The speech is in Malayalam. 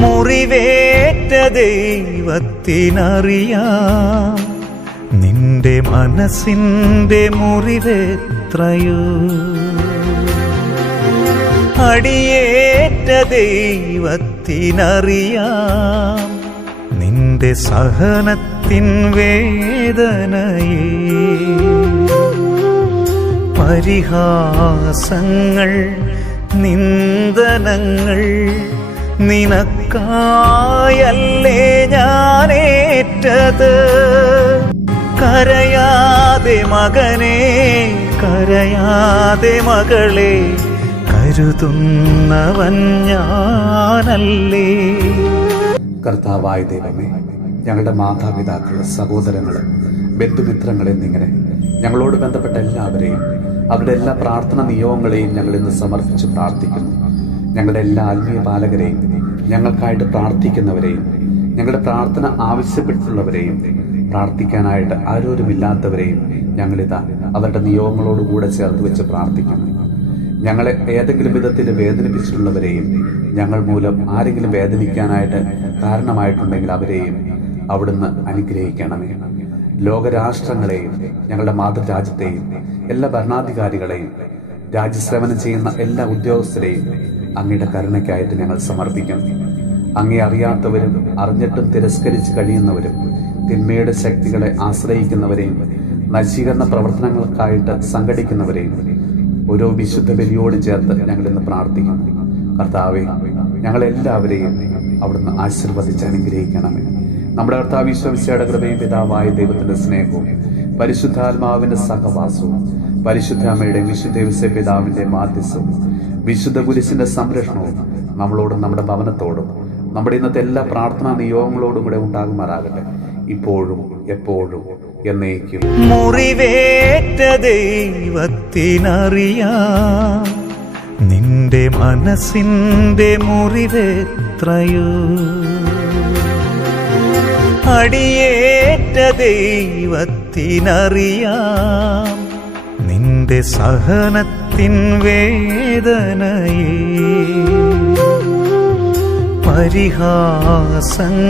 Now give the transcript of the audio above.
മുറിവേറ്റ ദൈവത്തിനറിയാം നിന്റെ മനസ്സിന്റെ മുറിവെത്രയോ. അടിയേറ്റ ദൈവത്തിനറിയാം നിന്റെ സഹനത്തിൻ വേദനയെ. പരിഹാസങ്ങൾ നിന്ദനങ്ങൾ നിനക്കായല്ലേ ഞാനേറ്റത്. കരയാതെ മകനെ കരയാതെ മകളെ കരുതുന്നവൻ ഞാനല്ലേ. കർത്താവായ ദൈവമേ, ഞങ്ങളുടെ മാതാപിതാക്കൾ, സഹോദരങ്ങൾ, ബന്ധുമിത്രങ്ങൾ എന്നിങ്ങനെ ഞങ്ങളോട് ബന്ധപ്പെട്ട എല്ലാവരെയും അവരുടെ എല്ലാ പ്രാർത്ഥന നിയോഗങ്ങളെയും ഞങ്ങൾ ഇന്ന് സമർപ്പിച്ച് പ്രാർത്ഥിക്കുന്നു. ഞങ്ങളുടെ എല്ലാ ആത്മീയ പാലകരെയും, ഞങ്ങൾക്കായിട്ട് പ്രാർത്ഥിക്കുന്നവരെയും, ഞങ്ങളുടെ പ്രാർത്ഥന ആവശ്യപ്പെട്ടുള്ളവരെയും, പ്രാർത്ഥിക്കാനായിട്ട് ആരോരുമില്ലാത്തവരെയും ഞങ്ങളിതാ അവരുടെ നിയോഗങ്ങളോടുകൂടെ ചേർത്ത് വെച്ച് പ്രാർത്ഥിക്കുന്നു. ഞങ്ങളെ ഏതെങ്കിലും വിധത്തിൽ വേദനിപ്പിച്ചിട്ടുള്ളവരെയും, ഞങ്ങൾ മൂലം ആരെങ്കിലും വേദനിക്കാനായിട്ട് കാരണമായിട്ടുണ്ടെങ്കിൽ അവരെയും അവിടുന്ന് അനുഗ്രഹിക്കണമേ. ലോകരാഷ്ട്രങ്ങളെയും ഞങ്ങളുടെ മാതൃരാജ്യത്തെയും എല്ലാ ഭരണാധികാരികളെയും രാജ്യസേവനം ചെയ്യുന്ന എല്ലാ ഉദ്യോഗസ്ഥരെയും അങ്ങയുടെ കരുണയ്ക്കായിട്ട് ഞങ്ങൾ സമർപ്പിക്കുന്നു. അങ്ങേ അറിയാത്തവരും അറിഞ്ഞിട്ടും തിരസ്കരിച്ച് കഴിയുന്നവരും തിന്മയുടെ ശക്തികളെ ആശ്രയിക്കുന്നവരെയും നശീകരണ പ്രവർത്തനങ്ങൾക്കായിട്ട് സംഘടിക്കുന്നവരെയും ഓരോ വിശുദ്ധ ബലിയോട് ചേർത്ത് ഞങ്ങൾ ഇന്ന് പ്രാർത്ഥിക്കുന്നു. കർത്താവേ, ഞങ്ങളെല്ലാവരെയും അവിടുന്ന് ആശീർവദിച്ച് അനുഗ്രഹിക്കണമേ. നമ്മുടെ കർത്താവ് ഈശോമിശിഹായുടെ കൃപയും പിതാവായ ദൈവത്തിന്റെ സ്നേഹവും പരിശുദ്ധാത്മാവിന്റെ സഹവാസവും പരിശുദ്ധ അമ്മയുടെയും വിശുദ്ധ ഔസേപ്പ് പിതാവിന്റെ മാധ്യസ്ഥവും വിശുദ്ധ കുരിശിന്റെ സംരക്ഷണവും നമ്മളോടും നമ്മുടെ ഭവനത്തോടും നമ്മുടെ ഇന്നത്തെ എല്ലാ പ്രാർത്ഥനാ നിയോഗങ്ങളോടും കൂടെ ഉണ്ടാകുമാറാകട്ടെ, ഇപ്പോഴും എപ്പോഴും എന്നേക്കും. മുറിവേറ്റ ദൈവത്തിനറിയാം നിന്റെ മനസ്സിന്റെ മുറിവെത്രയോ. അടിയേറ്റ ദൈവത്തിനറിയാം നിന്റെ സഹനത്തിൻ വേദനയെ. പരിഹാസങ്ങൾ